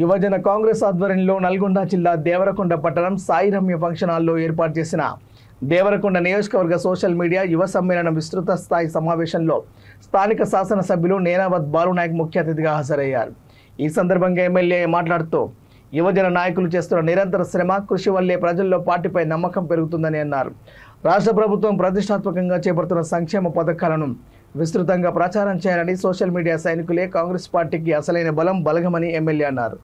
యువజన కాంగ్రెస్ ఆధ్వర్యంలో నల్గొండ జిల్లా దేవరకొండ పట్టణం సాయిరమ్య ఫంక్షన్ హాల్లో ఏర్పాటు చేసిన దేవరకొండ నియోజకవర్గ సోషల్ మీడియా యువ సమ్మేళనం విస్తృత స్థాయి సమావేశంలో స్థానిక శాసనసభ్యులు నేనావత్ బాలునాయక్ ముఖ్య అతిథిగా హాజరయ్యారు। ఈ సందర్భంగా ఎమ్మెల్యే మాట్లాడుతూ యువజన నాయకులు చేస్తున్న నిరంతర శ్రమ కృషి వల్లే ప్రజల్లో పార్టీపై నమ్మకం పెరుగుతుందని అన్నారు। రాష్ట్ర ప్రభుత్వం ప్రతిష్టాత్మకంగా చేపడుతున్న సంక్షేమ పథకాలను విస్తృతంగా ప్రచారం చేయాలని సోషల్ మీడియా సైనికులే కాంగ్రెస్ పార్టీకి అసలైన బలగమని ఎమ్మెల్యే అన్నారు।